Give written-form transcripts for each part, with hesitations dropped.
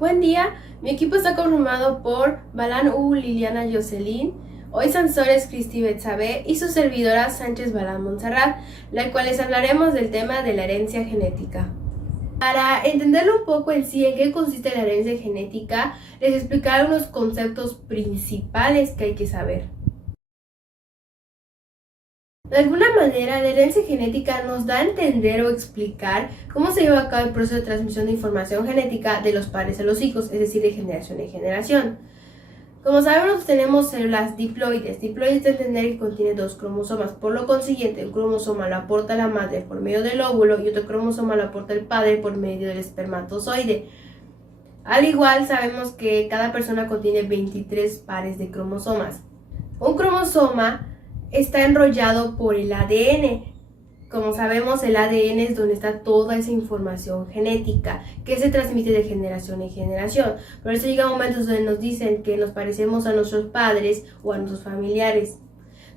Buen día, mi equipo está conformado por Balán U. Liliana Jocelyn, hoy Sansores Cristi Betsabe y su servidora Sánchez Balán Montserrat, la cual les hablaremos del tema de la herencia genética. Para entenderlo un poco en sí en qué consiste la herencia genética, les explicaré unos conceptos principales que hay que saber. De alguna manera, la herencia genética nos da a entender o explicar cómo se lleva a cabo el proceso de transmisión de información genética de los padres a los hijos, es decir, de generación en generación. Como sabemos, tenemos células diploides. Diploides de entender que contiene dos cromosomas. Por lo consiguiente, un cromosoma lo aporta la madre por medio del óvulo y otro cromosoma lo aporta el padre por medio del espermatozoide. Al igual, sabemos que cada persona contiene 23 pares de cromosomas. Un cromosoma está enrollado por el ADN. Como sabemos, el ADN es donde está toda esa información genética que se transmite de generación en generación. Por eso llega momentos donde nos dicen que nos parecemos a nuestros padres o a nuestros familiares.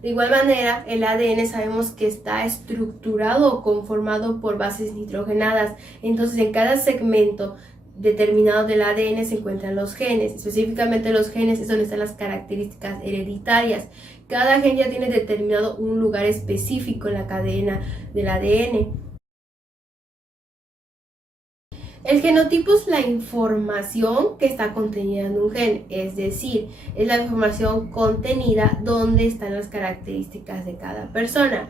De igual manera, el ADN sabemos que está estructurado o conformado por bases nitrogenadas. Entonces, en cada segmento determinado del ADN se encuentran los genes. Específicamente los genes es donde están las características hereditarias. Cada gen ya tiene determinado un lugar específico en la cadena del ADN. El genotipo es la información que está contenida en un gen, es decir, es la información contenida donde están las características de cada persona.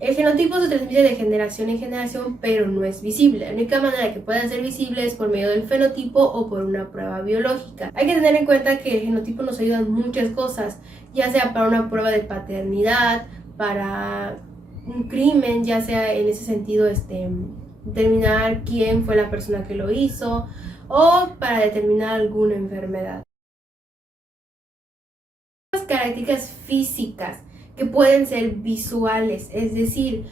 El genotipo se transmite de generación en generación, pero no es visible. La única manera que puedan ser visibles es por medio del fenotipo o por una prueba biológica. Hay que tener en cuenta que el genotipo nos ayuda en muchas cosas, ya sea para una prueba de paternidad, para un crimen, ya sea en ese sentido determinar quién fue la persona que lo hizo, o para determinar alguna enfermedad. Las características físicas que pueden ser visuales, es decir,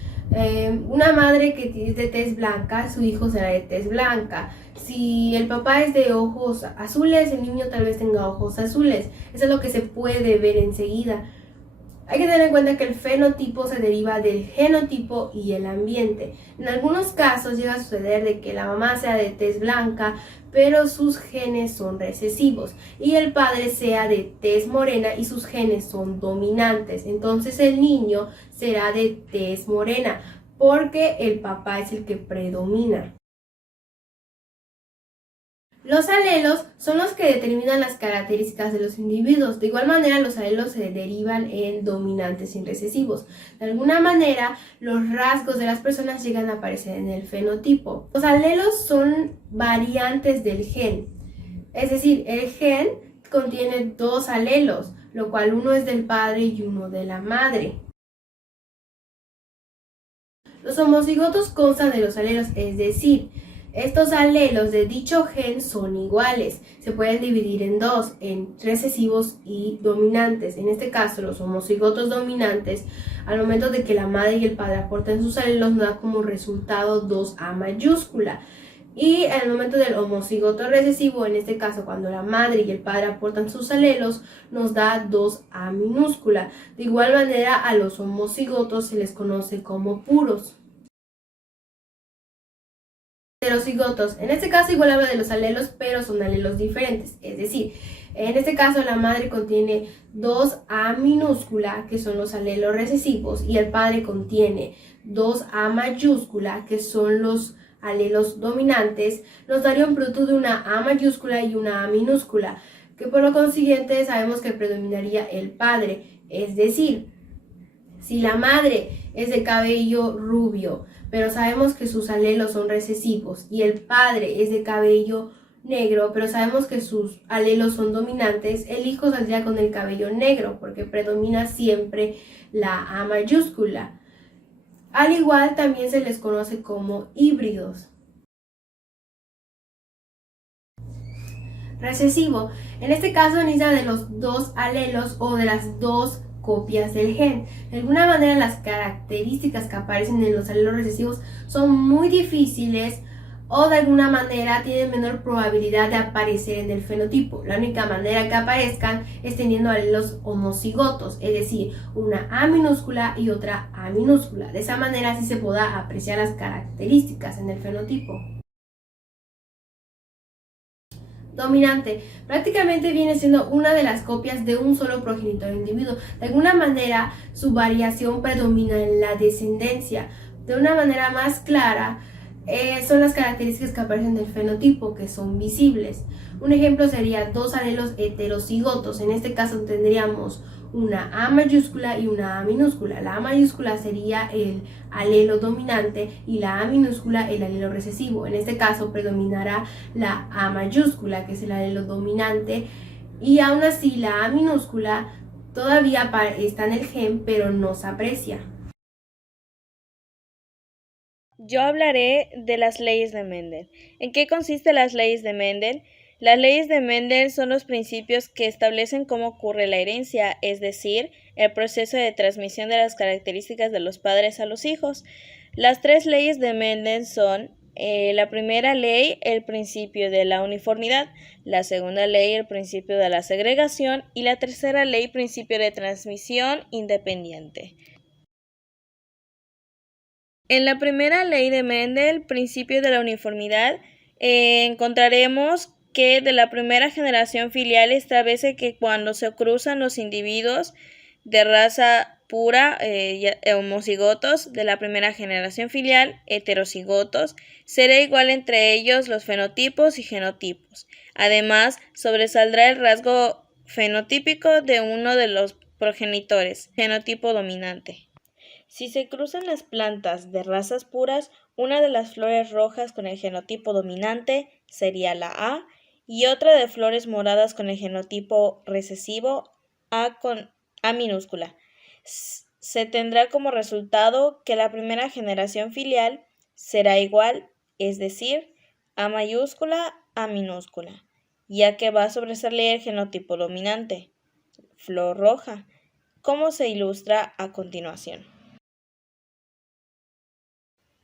una madre que es de tez blanca, su hijo será de tez blanca. Si el papá es de ojos azules, el niño tal vez tenga ojos azules. Eso es lo que se puede ver enseguida. Hay que tener en cuenta que el fenotipo se deriva del genotipo y el ambiente. En algunos casos llega a suceder de que la mamá sea de tez blanca, pero sus genes son recesivos, y el padre sea de tez morena y sus genes son dominantes. Entonces el niño será de tez morena, porque el papá es el que predomina. Los alelos son los que determinan las características de los individuos. De igual manera, los alelos se derivan en dominantes y recesivos. De alguna manera, los rasgos de las personas llegan a aparecer en el fenotipo. Los alelos son variantes del gen. Es decir, el gen contiene dos alelos, lo cual uno es del padre y uno de la madre. Los homocigotos constan de los alelos, es decir, estos alelos de dicho gen son iguales. Se pueden dividir en dos, en recesivos y dominantes. En este caso, los homocigotos dominantes, al momento de que la madre y el padre aportan sus alelos, nos da como resultado 2A mayúscula. Y en el momento del homocigoto recesivo, en este caso cuando la madre y el padre aportan sus alelos, nos da 2A minúscula. De igual manera, a los homocigotos se les conoce como puros. Heterocigotos. En este caso igual habla de los alelos, pero son alelos diferentes. Es decir, en este caso la madre contiene 2A minúscula, que son los alelos recesivos, y el padre contiene 2A mayúscula, que son los alelos dominantes. Nos daría un producto de una A mayúscula y una A minúscula, que por lo consiguiente sabemos que predominaría el padre. Es decir, si la madre es de cabello rubio, pero sabemos que sus alelos son recesivos, y el padre es de cabello negro, pero sabemos que sus alelos son dominantes, el hijo saldría con el cabello negro, porque predomina siempre la A mayúscula. Al igual, también se les conoce como híbridos. Recesivo. En este caso necesita de los dos alelos o de las dos copias del gen. De alguna manera, las características que aparecen en los alelos recesivos son muy difíciles, o de alguna manera tienen menor probabilidad de aparecer en el fenotipo. La única manera que aparezcan es teniendo alelos homocigotos, es decir, una A minúscula y otra A minúscula. De esa manera sí se podrá apreciar las características en el fenotipo. dominante. Prácticamente viene siendo una de las copias de un solo progenitor individuo. De alguna manera, su variación predomina en la descendencia. De una manera más clara, son las características que aparecen del fenotipo, que son visibles. Un ejemplo sería dos alelos heterocigotos. En este caso tendríamos una A mayúscula y una A minúscula. La A mayúscula sería el alelo dominante y la A minúscula el alelo recesivo. En este caso predominará la A mayúscula, que es el alelo dominante, y aún así la A minúscula todavía está en el gen, pero no se aprecia. Yo hablaré de las leyes de Mendel. ¿En qué consisten las leyes de Mendel? Las leyes de Mendel son los principios que establecen cómo ocurre la herencia, es decir, el proceso de transmisión de las características de los padres a los hijos. Las tres leyes de Mendel son la primera ley, el principio de la uniformidad; la segunda ley, el principio de la segregación; y la tercera ley, principio de transmisión independiente. En la primera ley de Mendel, principio de la uniformidad, encontraremos que de la primera generación filial establece que cuando se cruzan los individuos de raza pura, homocigotos, de la primera generación filial, heterocigotos, será igual entre ellos los fenotipos y genotipos. Además, sobresaldrá el rasgo fenotípico de uno de los progenitores, genotipo dominante. Si se cruzan las plantas de razas puras, una de las flores rojas con el genotipo dominante sería la A, y otra de flores moradas con el genotipo recesivo A con A minúscula. Se tendrá como resultado que la primera generación filial será igual, es decir, A mayúscula, A minúscula, ya que va a sobresalir el genotipo dominante, flor roja, como se ilustra a continuación.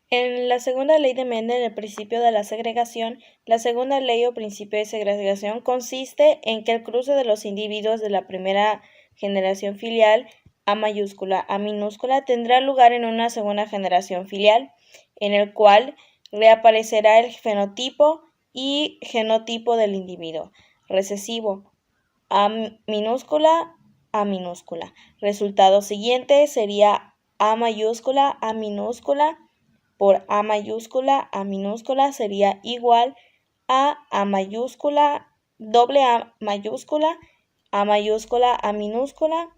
En la segunda ley de Mendel, el principio de la segregación, la segunda ley o principio de segregación consiste en que el cruce de los individuos de la primera generación filial, A mayúscula, A minúscula, tendrá lugar en una segunda generación filial, en el cual reaparecerá el fenotipo y genotipo del individuo recesivo, A minúscula, A minúscula. Resultado siguiente sería A mayúscula, A minúscula, por A mayúscula, A minúscula sería igual a mayúscula, doble A mayúscula, A minúscula,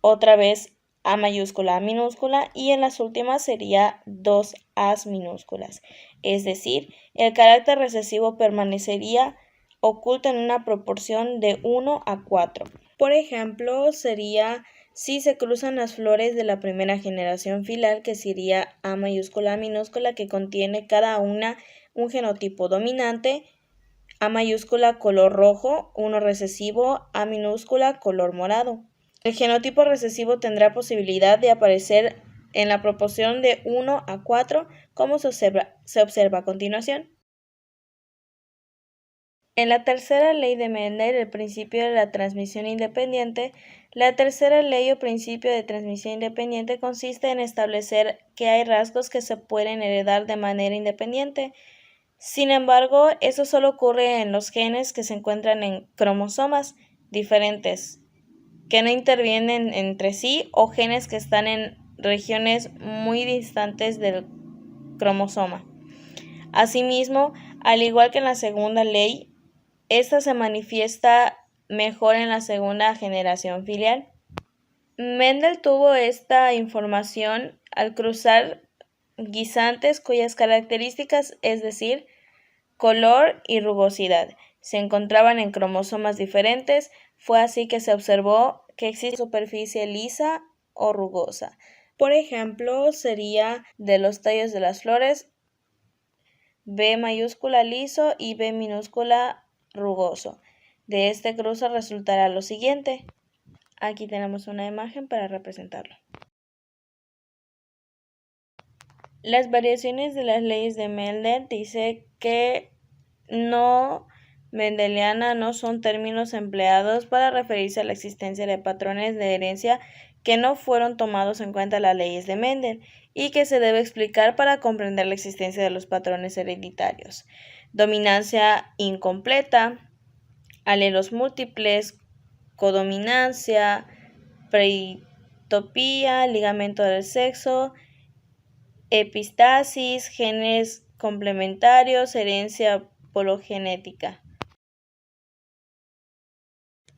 otra vez A mayúscula, A minúscula, y en las últimas sería dos A's minúsculas. Es decir, el carácter recesivo permanecería oculto en una proporción de 1 a 4. Por ejemplo, sería si se cruzan las flores de la primera generación filial, que sería A mayúscula, A minúscula, que contiene cada una un genotipo dominante, A mayúscula color rojo, uno recesivo, A minúscula color morado. El genotipo recesivo tendrá posibilidad de aparecer en la proporción de 1 a 4, como se observa a continuación. En la tercera ley de Mendel, el principio de la transmisión independiente, la tercera ley o principio de transmisión independiente consiste en establecer que hay rasgos que se pueden heredar de manera independiente. Sin embargo, eso solo ocurre en los genes que se encuentran en cromosomas diferentes, que no intervienen entre sí, o genes que están en regiones muy distantes del cromosoma. Asimismo, al igual que en la segunda ley, esta se manifiesta mejor en la segunda generación filial. Mendel tuvo esta información al cruzar guisantes cuyas características, es decir, color y rugosidad, se encontraban en cromosomas diferentes. Fue así que se observó que existe superficie lisa o rugosa. Por ejemplo, sería de los tallos de las flores B mayúscula liso y B minúscula rugoso. De este cruce resultará lo siguiente. Aquí tenemos una imagen para representarlo. Las variaciones de las leyes de Mendel dice que no mendeliana no son términos empleados para referirse a la existencia de patrones de herencia que no fueron tomados en cuenta en las leyes de Mendel. y que se debe explicar para comprender la existencia de los patrones hereditarios. Dominancia incompleta, alelos múltiples, codominancia, preitopía, ligamento del sexo, epistasis, genes complementarios, herencia pologenética.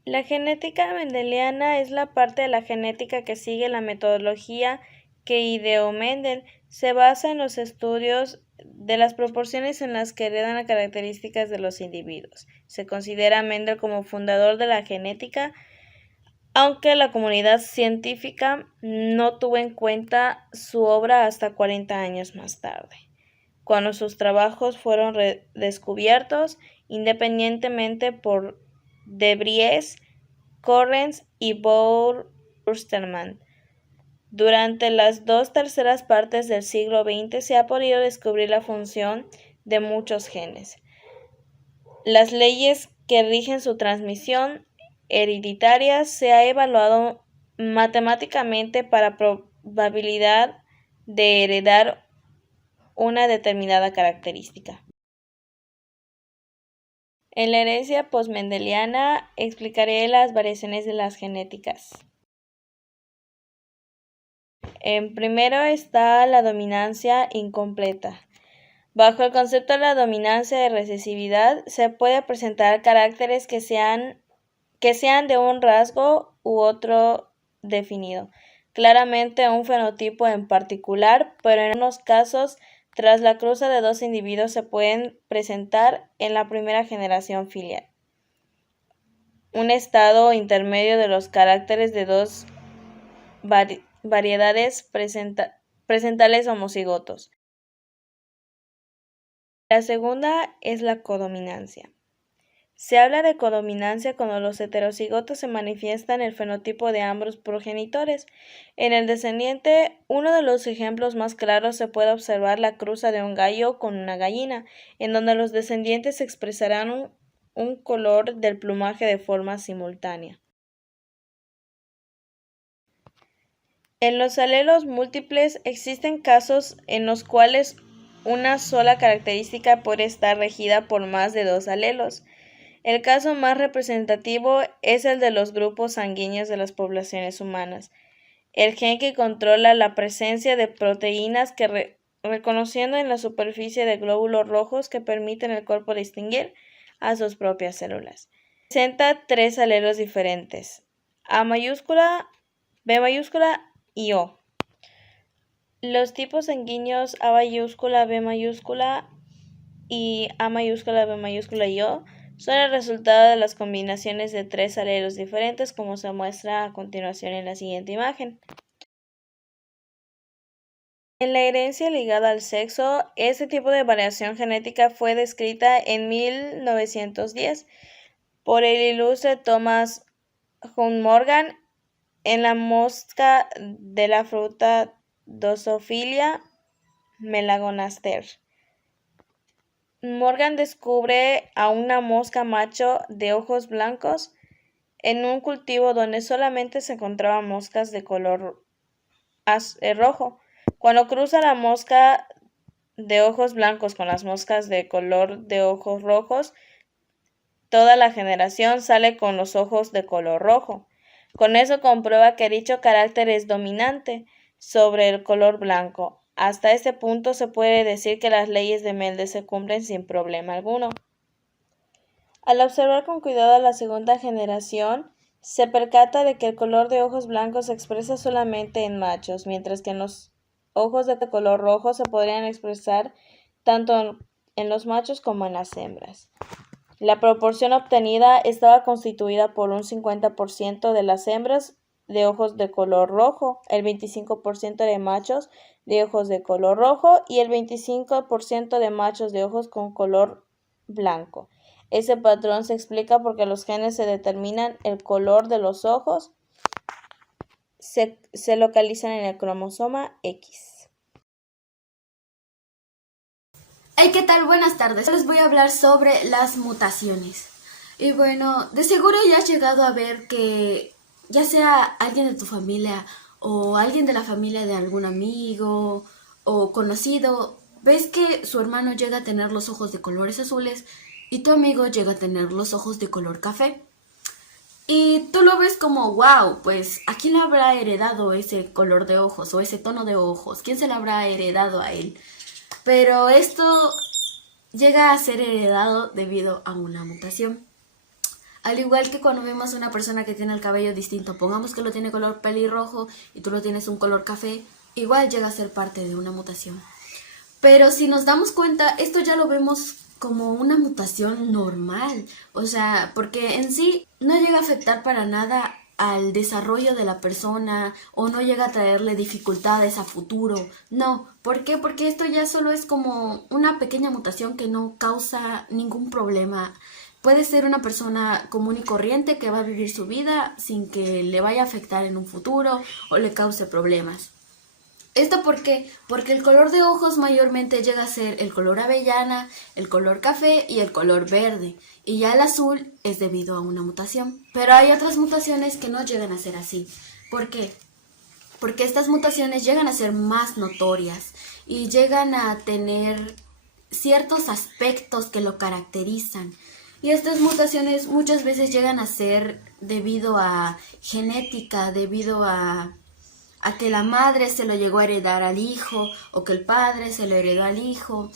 La genética mendeliana es la parte de la genética que sigue la metodología que ideó Mendel. Se basa en los estudios de las proporciones en las que heredan las características de los individuos. Se considera a Mendel como fundador de la genética, aunque la comunidad científica no tuvo en cuenta su obra hasta 40 años más tarde, cuando sus trabajos fueron redescubiertos independientemente por De Vries, Correns y Bohr-Ostermann. Durante las 2/3 partes del siglo XX se ha podido descubrir la función de muchos genes, las leyes que rigen su transmisión hereditaria. Se ha evaluado matemáticamente para probabilidad de heredar una determinada característica. En la herencia postmendeliana explicaré las variaciones de las genéticas. Primero está la dominancia incompleta. Bajo el concepto de la dominancia de recesividad, se puede presentar caracteres que sean de un rasgo u otro definido, claramente un fenotipo en particular, pero en algunos casos, tras la cruza de dos individuos, se pueden presentar en la primera generación filial un estado intermedio de los caracteres de dos variedades presentales homocigotos. La segunda es la codominancia. Se habla de codominancia cuando los heterocigotos se manifiestan el fenotipo de ambos progenitores. En el descendiente, uno de los ejemplos más claros se puede observar la cruza de un gallo con una gallina, en donde los descendientes expresarán un color del plumaje de forma simultánea. En los alelos múltiples existen casos en los cuales una sola característica puede estar regida por más de dos alelos. El caso más representativo es el de los grupos sanguíneos de las poblaciones humanas. El gen que controla la presencia de proteínas que reconociendo en la superficie de glóbulos rojos que permiten al cuerpo distinguir a sus propias células. Presenta tres alelos diferentes, A mayúscula, B mayúscula y O. Los tipos sanguíneos A mayúscula, B mayúscula y A mayúscula, B mayúscula y O son el resultado de las combinaciones de tres alelos diferentes, como se muestra a continuación en la siguiente imagen. En la herencia ligada al sexo, este tipo de variación genética fue descrita en 1910 por el ilustre Thomas Hunt Morgan en la mosca de la fruta Drosophila melanogaster. Morgan descubre a una mosca macho de ojos blancos en un cultivo donde solamente se encontraban moscas de color rojo. Cuando cruza la mosca de ojos blancos con las moscas de color de ojos rojos, toda la generación sale con los ojos de color rojo. Con eso comprueba que dicho carácter es dominante sobre el color blanco. Hasta este punto se puede decir que las leyes de Mendel se cumplen sin problema alguno. Al observar con cuidado a la segunda generación, se percata de que el color de ojos blancos se expresa solamente en machos, mientras que en los ojos de color rojo se podrían expresar tanto en los machos como en las hembras. La proporción obtenida estaba constituida por un 50% de las hembras de ojos de color rojo, el 25% de machos de ojos de color rojo y el 25% de machos de ojos con color blanco. Ese patrón se explica porque los genes se determinan el color de los ojos, se localizan en el cromosoma X. Hey, ¿qué tal? Buenas tardes. Les voy a hablar sobre las mutaciones. Y bueno, de seguro ya has llegado a ver que ya sea alguien de tu familia o alguien de la familia de algún amigo o conocido, ves que su hermano llega a tener los ojos de colores azules y tu amigo llega a tener los ojos de color café. Y tú lo ves como, wow, pues ¿a quién le habrá heredado ese color de ojos o ese tono de ojos? ¿Quién se lo habrá heredado a él? Pero esto llega a ser heredado debido a una mutación. Al igual que cuando vemos a una persona que tiene el cabello distinto, pongamos que lo tiene color pelirrojo y tú lo tienes un color café, igual llega a ser parte de una mutación. Pero si nos damos cuenta, esto ya lo vemos como una mutación normal, o sea, porque en sí no llega a afectar para nada al desarrollo de la persona o no llega a traerle dificultades a futuro. No, ¿por qué? Porque esto ya solo es como una pequeña mutación que no causa ningún problema. Puede ser una persona común y corriente que va a vivir su vida sin que le vaya a afectar en un futuro o le cause problemas. ¿Esto por qué? Porque el color de ojos mayormente llega a ser el color avellana, el color café y el color verde. Y ya el azul es debido a una mutación. Pero hay otras mutaciones que no llegan a ser así. ¿Por qué? Porque estas mutaciones llegan a ser más notorias y llegan a tener ciertos aspectos que lo caracterizan. Y estas mutaciones muchas veces llegan a ser debido a genética, debido a que la madre se lo llegó a heredar al hijo o que el padre se lo heredó al hijo.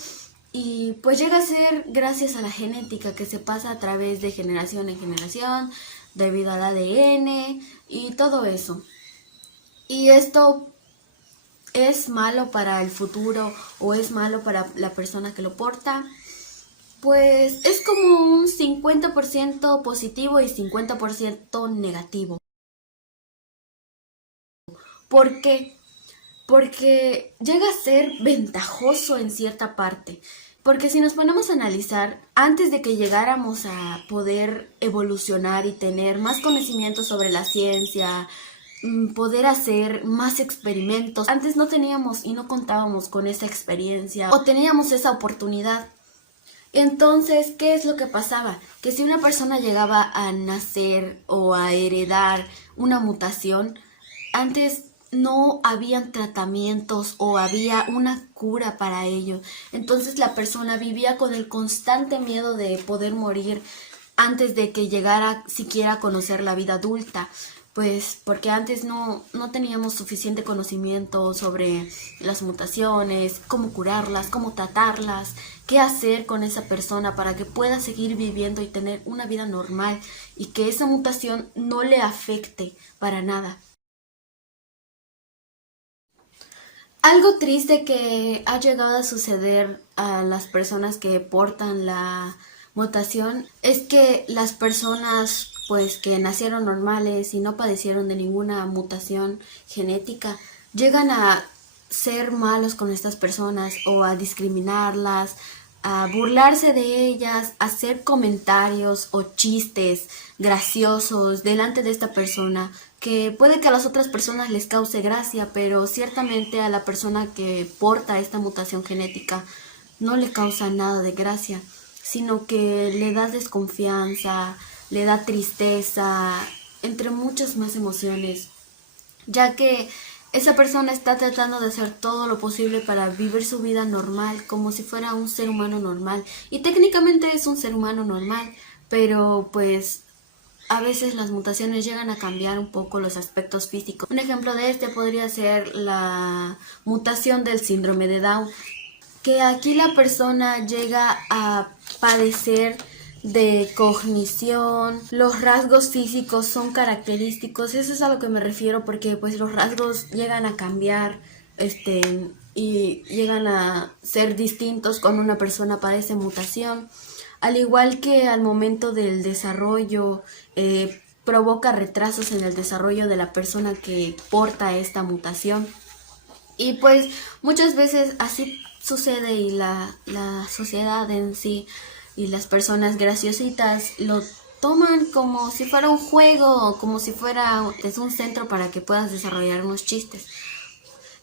Y pues llega a ser gracias a la genética que se pasa a través de generación en generación, debido al ADN y todo eso. Y esto es malo para el futuro o es malo para la persona que lo porta. Pues es como un 50% positivo y 50% negativo. ¿Por qué? Porque llega a ser ventajoso en cierta parte. Porque si nos ponemos a analizar, antes de que llegáramos a poder evolucionar y tener más conocimiento sobre la ciencia, poder hacer más experimentos, antes no teníamos y no contábamos con esa experiencia o teníamos esa oportunidad. Entonces, ¿qué es lo que pasaba? Que si una persona llegaba a nacer o a heredar una mutación, antes no habían tratamientos o había una cura para ello. Entonces la persona vivía con el constante miedo de poder morir antes de que llegara siquiera a conocer la vida adulta. Pues porque antes no teníamos suficiente conocimiento sobre las mutaciones, cómo curarlas, cómo tratarlas, qué hacer con esa persona para que pueda seguir viviendo y tener una vida normal y que esa mutación no le afecte para nada. Algo triste que ha llegado a suceder a las personas que portan la mutación es que las personas pues que nacieron normales y no padecieron de ninguna mutación genética llegan a ser malos con estas personas o a discriminarlas, a burlarse de ellas, a hacer comentarios o chistes graciosos delante de esta persona, que puede que a las otras personas les cause gracia, pero ciertamente a la persona que porta esta mutación genética no le causa nada de gracia, sino que le da desconfianza, le da tristeza, entre muchas más emociones, ya que esa persona está tratando de hacer todo lo posible para vivir su vida normal, como si fuera un ser humano normal. Y técnicamente es un ser humano normal, pero pues a veces las mutaciones llegan a cambiar un poco los aspectos físicos. Un ejemplo de este podría ser la mutación del síndrome de Down, que aquí la persona llega a padecer de cognición, los rasgos físicos son característicos, eso es a lo que me refiero porque pues los rasgos llegan a cambiar y llegan a ser distintos cuando una persona padece mutación, al igual que al momento del desarrollo provoca retrasos en el desarrollo de la persona que porta esta mutación. Y pues muchas veces así sucede y la sociedad en sí y las personas graciositas lo toman como si fuera un juego, como si fuera un centro para que puedas desarrollar unos chistes.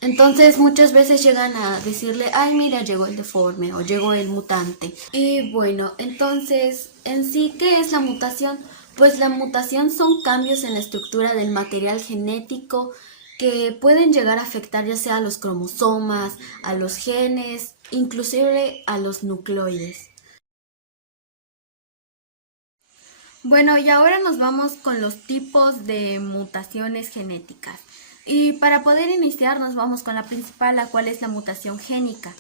Entonces muchas veces llegan a decirle, ay mira, llegó el deforme o llegó el mutante. Y bueno, entonces en sí, ¿qué es la mutación? Pues la mutación son cambios en la estructura del material genético que pueden llegar a afectar ya sea a los cromosomas, a los genes, inclusive a los nucleoides. Bueno, y ahora nos vamos con los tipos de mutaciones genéticas. Y para poder iniciar nos vamos con la principal, la cual es la mutación génica.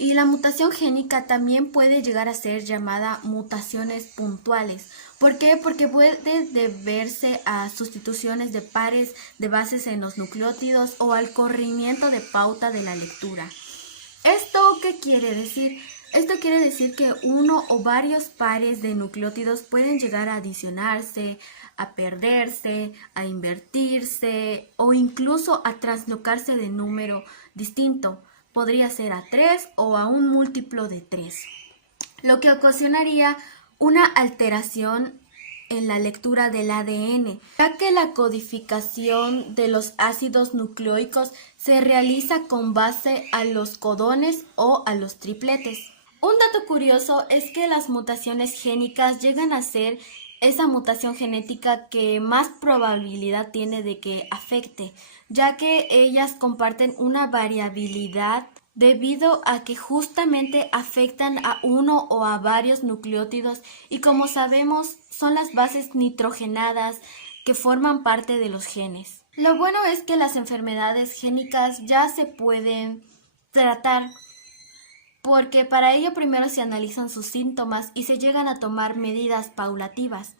Y la mutación génica también puede llegar a ser llamada mutaciones puntuales. ¿Por qué? Porque puede deberse a sustituciones de pares de bases en los nucleótidos o al corrimiento de pauta de la lectura. ¿Esto qué quiere decir? Esto quiere decir que uno o varios pares de nucleótidos pueden llegar a adicionarse, a perderse, a invertirse o incluso a traslocarse de número distinto. Podría ser a 3 o a un múltiplo de 3, lo que ocasionaría una alteración en la lectura del ADN, ya que la codificación de los ácidos nucleicos se realiza con base a los codones o a los tripletes. Un dato curioso es que las mutaciones génicas llegan a ser esa mutación genética que más probabilidad tiene de que afecte, ya que ellas comparten una variabilidad debido a que justamente afectan a uno o a varios nucleótidos y como sabemos son las bases nitrogenadas que forman parte de los genes. Lo bueno es que las enfermedades génicas ya se pueden tratar porque para ello primero se analizan sus síntomas y se llegan a tomar medidas paulativas.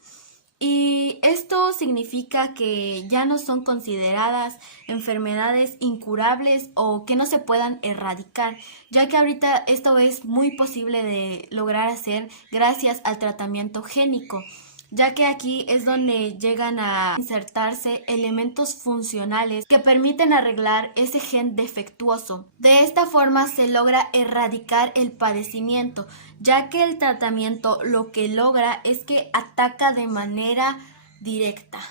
Y esto significa que ya no son consideradas enfermedades incurables o que no se puedan erradicar, ya que ahorita esto es muy posible de lograr hacer gracias al tratamiento génico, ya que aquí es donde llegan a insertarse elementos funcionales que permiten arreglar ese gen defectuoso. De esta forma se logra erradicar el padecimiento, ya que el tratamiento lo que logra es que ataca de manera directa.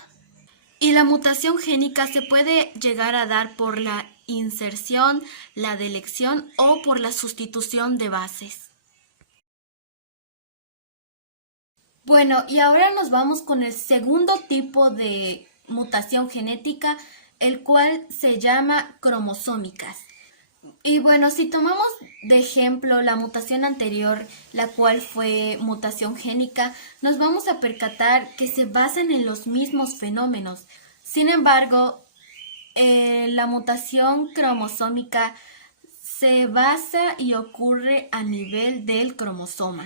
Y la mutación génica se puede llegar a dar por la inserción, la deleción o por la sustitución de bases. Bueno, y ahora nos vamos con el segundo tipo de mutación genética, el cual se llama cromosómicas. Y bueno, si tomamos de ejemplo la mutación anterior, la cual fue mutación génica, nos vamos a percatar que se basan en los mismos fenómenos. Sin embargo, la mutación cromosómica se basa y ocurre a nivel del cromosoma.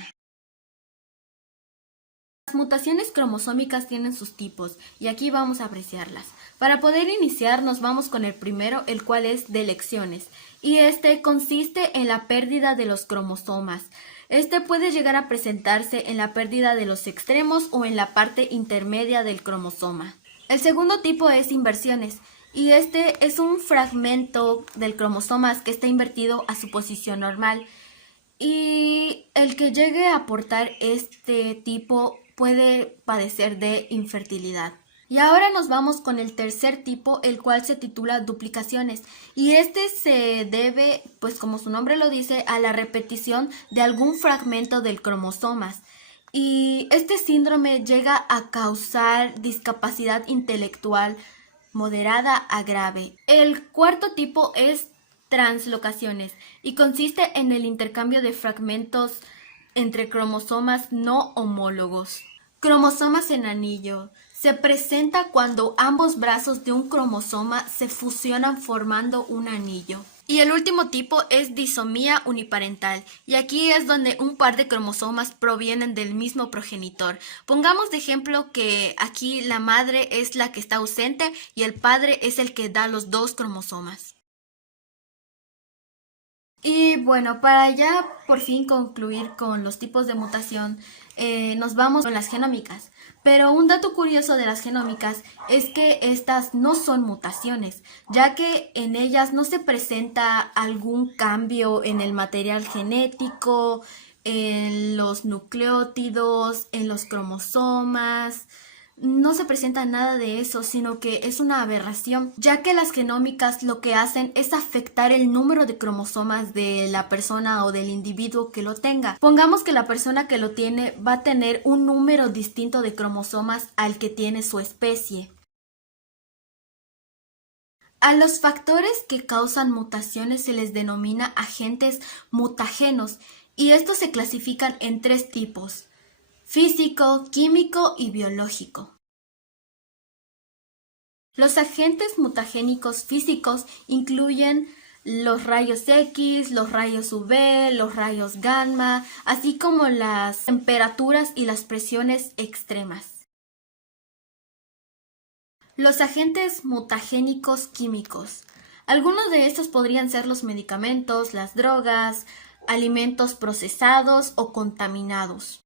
Las mutaciones cromosómicas tienen sus tipos y aquí vamos a apreciarlas. Para poder iniciar nos vamos con el primero, el cual es delecciones, y este consiste en la pérdida de los cromosomas. Este puede llegar a presentarse en la pérdida de los extremos o en la parte intermedia del cromosoma. El segundo tipo es inversiones, y este es un fragmento del cromosoma que está invertido a su posición normal. Y el que llegue a aportar este tipo puede padecer de infertilidad. Y ahora nos vamos con el tercer tipo, el cual se titula duplicaciones. Y este se debe, pues como su nombre lo dice, a la repetición de algún fragmento del cromosoma. Y este síndrome llega a causar discapacidad intelectual moderada a grave. El cuarto tipo es translocaciones y consiste en el intercambio de fragmentos entre cromosomas no homólogos. Cromosomas en anillo. Se presenta cuando ambos brazos de un cromosoma se fusionan formando un anillo. Y el último tipo es disomía uniparental, y aquí es donde un par de cromosomas provienen del mismo progenitor. Pongamos de ejemplo que aquí la madre es la que está ausente y el padre es el que da los dos cromosomas. Y bueno, para ya por fin concluir con los tipos de mutación, nos vamos con las genómicas. Pero un dato curioso de las genómicas es que estas no son mutaciones, ya que en ellas no se presenta algún cambio en el material genético, en los nucleótidos, en los cromosomas. No se presenta nada de eso, sino que es una aberración, ya que las genómicas lo que hacen es afectar el número de cromosomas de la persona o del individuo que lo tenga. Pongamos que la persona que lo tiene va a tener un número distinto de cromosomas al que tiene su especie. A los factores que causan mutaciones se les denomina agentes mutagénos y estos se clasifican en 3 tipos: físico, químico y biológico. Los agentes mutagénicos físicos incluyen los rayos X, los rayos UV, los rayos gamma, así como las temperaturas y las presiones extremas. Los agentes mutagénicos químicos. Algunos de estos podrían ser los medicamentos, las drogas, alimentos procesados o contaminados.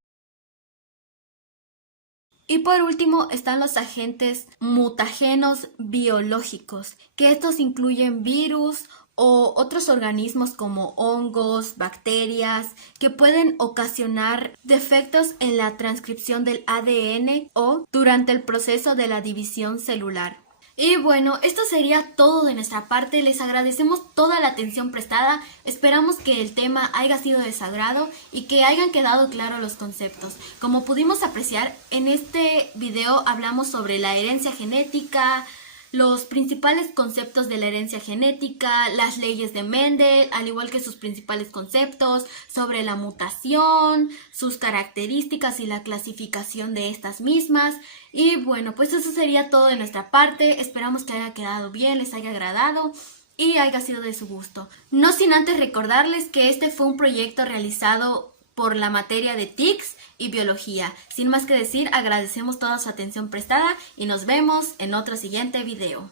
Y por último están los agentes mutagénos biológicos, que estos incluyen virus o otros organismos como hongos, bacterias, que pueden ocasionar defectos en la transcripción del ADN o durante el proceso de la división celular. Y bueno, esto sería todo de nuestra parte. Les agradecemos toda la atención prestada. Esperamos que el tema haya sido de su agrado y que hayan quedado claros los conceptos. Como pudimos apreciar, en este video hablamos sobre la herencia genética, los principales conceptos de la herencia genética, las leyes de Mendel, al igual que sus principales conceptos, sobre la mutación, sus características y la clasificación de estas mismas. Y bueno, pues eso sería todo de nuestra parte. Esperamos que haya quedado bien, les haya agradado y haya sido de su gusto. No sin antes recordarles que este fue un proyecto realizado por la materia de TICS y biología. Sin más que decir, agradecemos toda su atención prestada y nos vemos en otro siguiente video.